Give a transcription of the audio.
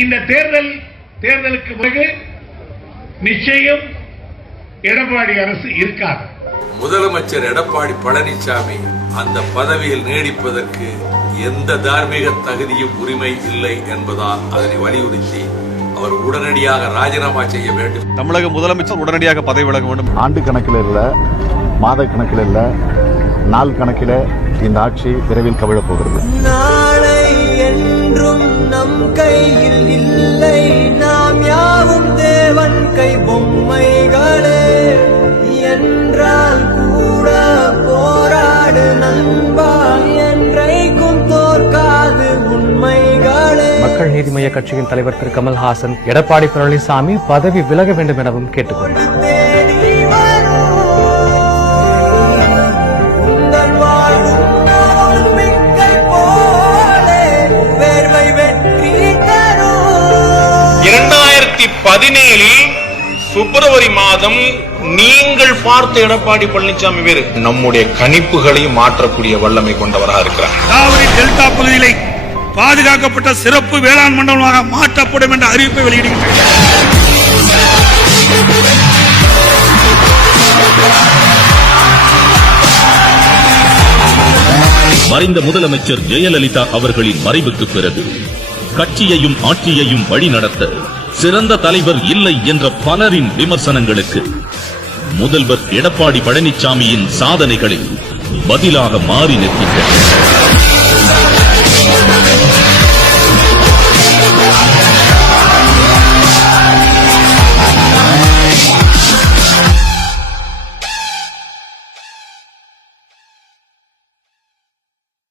இந்த தேர்தலுக்கு பிறகு நிச்சயம் எடப்பாடி அரசு இருக்காது. முதலமைச்சர் எடப்பாடி பழனிசாமி அந்த பதவியில் நீடிப்பதற்கு எந்த தார்மீக தகுதியும் உரிமை இல்லை என்பதால் அதனை வலியுறுத்தி அவர் உடனடியாக ராஜினாமா செய்ய வேண்டும். தமிழக முதலமைச்சர் உடனடியாக பதவி விலக வேண்டும். ஆண்டு கணக்கில் இல்ல, மாத கணக்கில் இல்ல, நாள் கணக்கில் இந்த ஆட்சி விரைவில் கவிழப் போகிறது. நாளை என்றும் நம் கையில் இல்லை, நாம் யாவும் தேவன் கை பொம்மைகளே என்றால் கூட போராடு நண்பா, என்றைக்கும் தோற்காது உண்மைகளே. மக்கள் நீதி மய்ய கட்சியின் தலைவர் திரு கமல்ஹாசன் எடப்பாடி பழனிசாமி பதவி விலக வேண்டும் எனவும் கேட்டுக்கொண்டார். பிப்ரவரி மாதம் நீங்கள் பார்த்த எடப்பாடி பழனிசாமி வேறு நம்முடைய கணிப்புகளையும் மாற்றக்கூடிய வல்லமை கொண்டவராக இருக்கிறார். காவிரி டெல்டா பகுதிகளை பாதுகாக்கப்பட்ட சிறப்பு வேளாண் மண்டலமாக மாற்றப்படும் என்ற அறிவிப்பை வெளியிடுகின்றனர். மறைந்த முதலமைச்சர் ஜெயலலிதா அவர்களின் மறைவுக்கு பிறகு கட்சியையும் ஆட்சியையும் வழிநடத்த சிறந்த தலைவர் இல்லை என்ற பலரின் விமர்சனங்களுக்கு முதல்வர் எடப்பாடி பழனிசாமியின் சாதனைகளில் பதிலாக மாறி நிற்கின்றனர்.